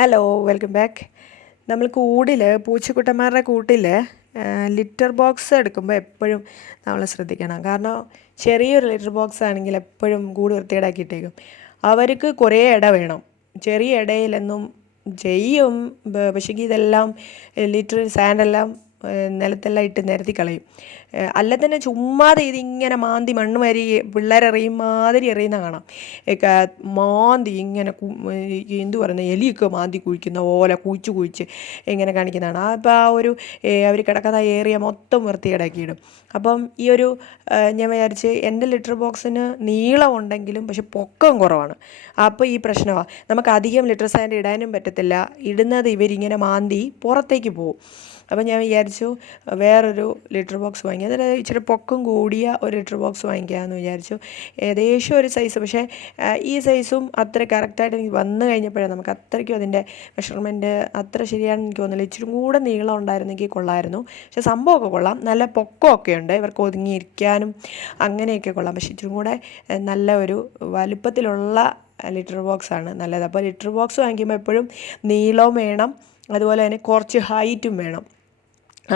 Hello welcome back. നമ്മൾ പൂച്ചക്കുട്ടന്മാരുടെ കൂട്ടിൽ litre box എടുക്കുമ്പോൾ എപ്പോഴും നമ്മൾ ശ്രദ്ധിക്കണം. കാരണം ചെറിയൊരു ലിറ്റർ ബോക്സ് ആണെങ്കിൽ എപ്പോഴും കൂട് വൃത്തികേടാക്കിയിട്ടേക്കും. അവർക്ക് കുറേ ഇട വേണം. ചെറിയ ഇടയിലൊന്നും ചെയ്യും, പക്ഷേ ഇതെല്ലാം ലിറ്റർ സാൻഡെല്ലാം നിലത്തെല്ലാം ഇട്ട് നിരത്തി കളയും. അല്ല തന്നെ ചുമ്മാതെ ഇതിങ്ങനെ മാന്തി മണ്ണ് വാരി പിള്ളേരെറിയും മാതിരി എറിയുന്ന കാണാം. മാന്തി ഇങ്ങനെ എന്തു പറയുന്നത്, എലിയൊക്കെ മാന്തി കുഴിക്കുന്ന പോലെ കുഴിച്ച് ഇങ്ങനെ കാണിക്കുന്നതാണ്. അപ്പോൾ അവർ കിടക്കുന്ന ഏരിയ മൊത്തം വൃത്തികേടാക്കിയിടും. അപ്പം ഞാൻ വിചാരിച്ച് എൻ്റെ ലിറ്റർ ബോക്സിന് നീളം ഉണ്ടെങ്കിലും പക്ഷെ പൊക്കം കുറവാണ്. അപ്പോൾ ഈ പ്രശ്നമാണ്, നമുക്ക് അധികം ലിറ്റർ സാൻഡ് ഇടാനും പറ്റത്തില്ല. ഇടുന്നത് ഇവരിങ്ങനെ മാന്തി പുറത്തേക്ക് പോകും. അപ്പോൾ ഞാൻ വിചാരിച്ചു വേറൊരു ലിറ്റർ ബോക്സ് വാങ്ങി, അതായത് ഇച്ചിരി പൊക്കം കൂടിയ ഒരു ലിറ്റർ ബോക്സ് വാങ്ങിക്കാമെന്ന് വിചാരിച്ചു. ഏകദേശം ഒരു സൈസ്, പക്ഷേ ഈ സൈസും അത്ര കറക്റ്റായിട്ട് എനിക്ക് വന്നു കഴിഞ്ഞപ്പോഴാണ് നമുക്ക് അത്രയ്ക്കും അതിൻ്റെ മെഷർമെൻറ്റ് അത്ര ശരിയാണെന്ന് എനിക്ക് തോന്നുന്നില്ല. ഇച്ചിരി കൂടെ നീളം ഉണ്ടായിരുന്നെങ്കിൽ കൊള്ളായിരുന്നു. പക്ഷേ സംഭവമൊക്കെ കൊള്ളാം, നല്ല പൊക്കമൊക്കെ ഉണ്ട്, ഇവർക്ക് ഒതുങ്ങിയിരിക്കാനും അങ്ങനെയൊക്കെ കൊള്ളാം. പക്ഷേ ഇച്ചിരി കൂടെ നല്ല ഒരു വലുപ്പത്തിലുള്ള ലിറ്റർ ബോക്സാണ് നല്ലത്. അപ്പോൾ ലിറ്റർ ബോക്സ് വാങ്ങിക്കുമ്പോൾ എപ്പോഴും നീളവും വേണം, അതുപോലെ തന്നെ കുറച്ച് ഹൈറ്റും വേണം.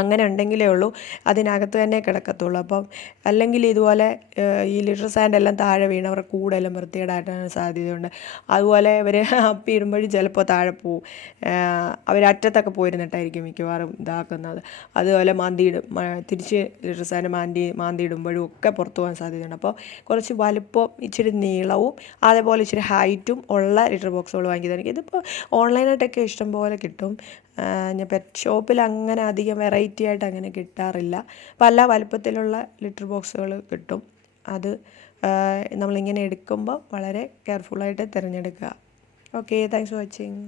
അങ്ങനെ ഉണ്ടെങ്കിലേ ഉള്ളൂ അതിനകത്ത് തന്നെ കിടക്കത്തുള്ളൂ. അപ്പം അല്ലെങ്കിൽ ഇതുപോലെ ഈ ലിറ്റർ സാൻഡെല്ലാം താഴെ വീണ് അവരുടെ കൂടെല്ലാം വൃത്തികേടാകാൻ സാധ്യതയുണ്ട്. അതുപോലെ ഇവർ അപ്പി ഇടുമ്പോഴും ചിലപ്പോൾ താഴെ പോവും. അവരറ്റത്തൊക്കെ പോയിരുന്നിട്ടായിരിക്കും മിക്കവാറും ഇതാക്കുന്നത്. അതുപോലെ തിരിച്ച് ലിറ്റർ സാൻഡ് മാന്തി ഇടുമ്പോഴും ഒക്കെ പുറത്തു പോകാൻ സാധ്യതയുണ്ട്. അപ്പോൾ കുറച്ച് വലുപ്പം ഇച്ചിരി നീളവും അതേപോലെ ഇച്ചിരി ഹൈറ്റും ഉള്ള ലിറ്റർ ബോക്സുകൾ വാങ്ങിയതായിരിക്കും. ഇതിപ്പോൾ ഓൺലൈനായിട്ടൊക്കെ ഇഷ്ടം പോലെ കിട്ടും. ഞാൻ പെറ്റ് ഷോപ്പിൽ അങ്ങനെ അധികം വെറൈറ്റി ആയിട്ട് അങ്ങനെ കിട്ടാറില്ല. പല വലുപ്പത്തിലുള്ള ലിറ്റർ ബോക്സുകൾ കിട്ടും. അത് നമ്മളിങ്ങനെ എടുക്കുമ്പോൾ വളരെ കെയർഫുള്ളായിട്ട് തിരഞ്ഞെടുക്കുക. Okay, thanks for watching.